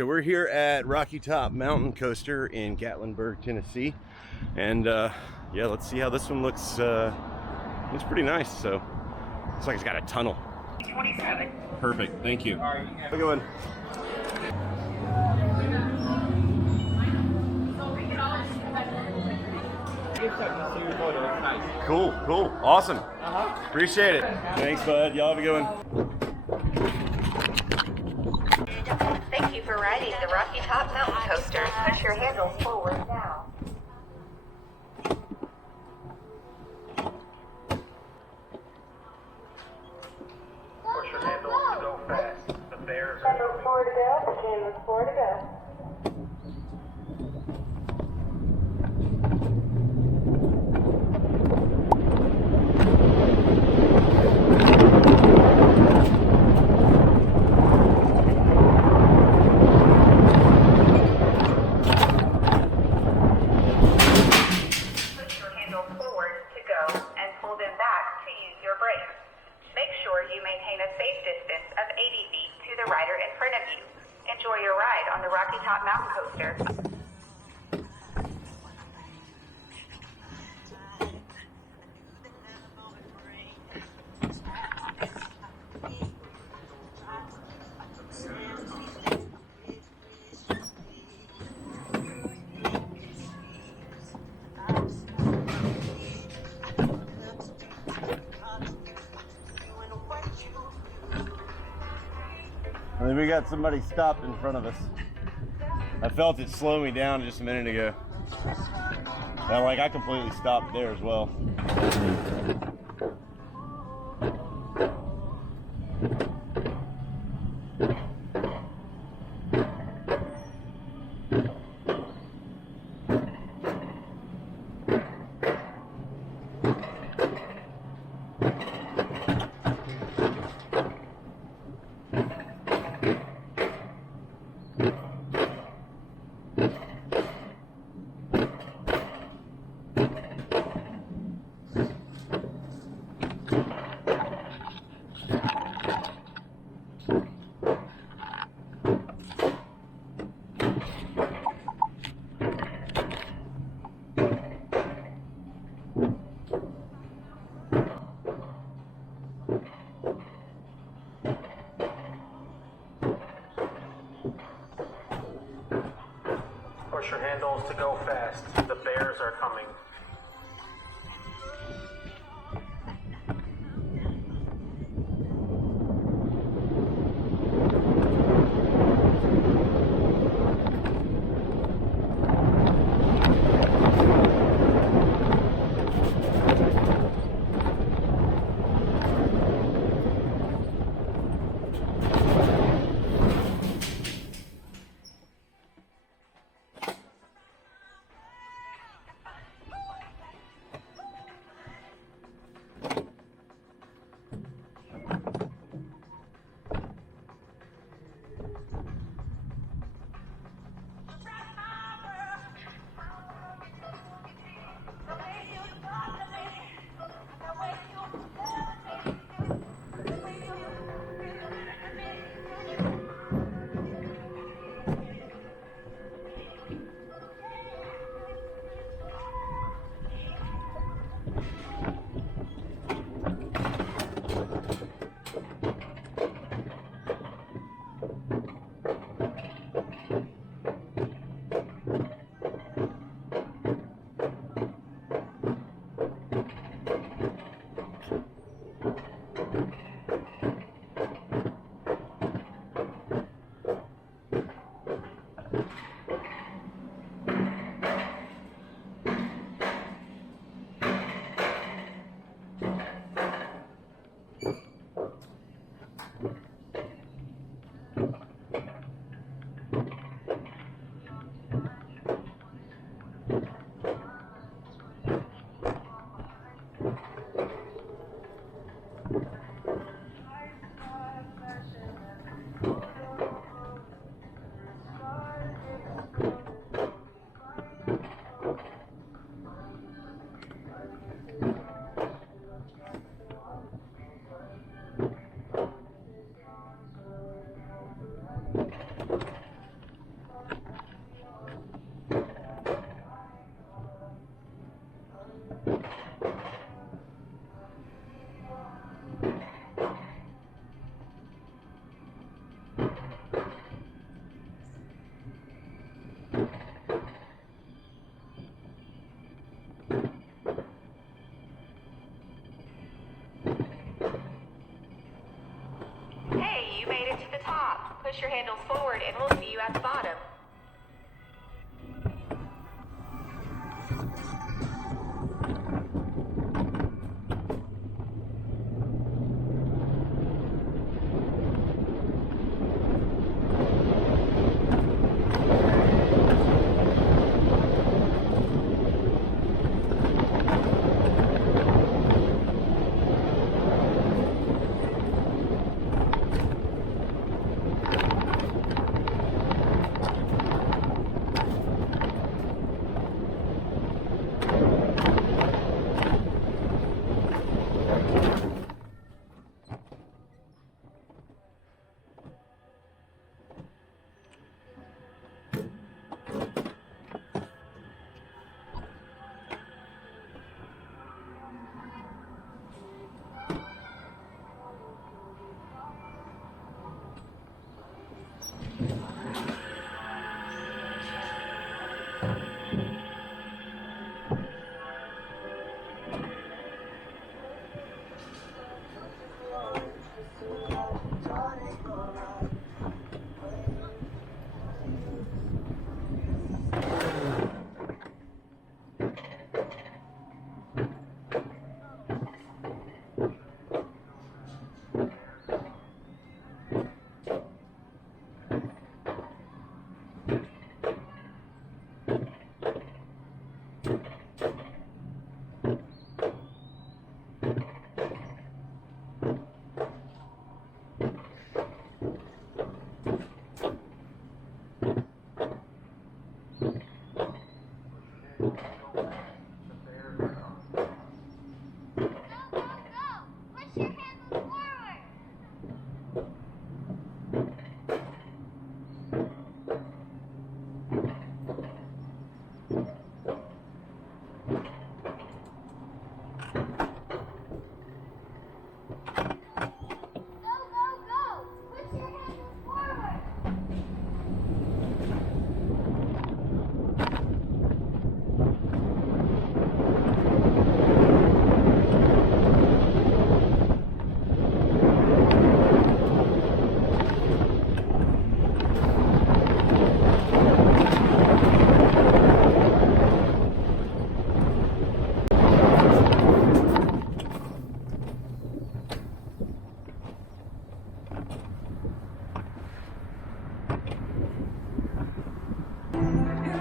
So we're here at Rocky Top Mountain Coaster in Gatlinburg, Tennessee, and yeah, let's see how this one looks. Looks pretty nice. So looks like it's got a tunnel. 27. Perfect. Thank you. Have a good one. Cool, cool, awesome. Appreciate it. Thanks, bud. Y'all have a good one. Thank you for riding the Rocky Top Mountain Coaster. Push your handles forward now. Push your handles to go fast. The bears are Handles forward to go. Handles forward to go. Enjoy your ride on the Rocky Top Mountain Coaster. I think we got somebody stopped in front of us. I felt it slow me down just a minute ago. And like I completely stopped there as well. Push your handles to go fast. The bears are coming. Push your handles forward and we'll see you at the bottom.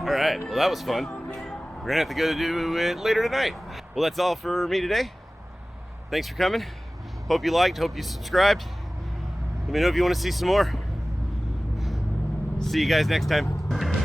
All right, well that was fun. We're gonna have to go do it later tonight. Well, that's all for me today. Thanks for coming. Hope you liked, hope you subscribed. Let me know if you want to see some more. See you guys next time.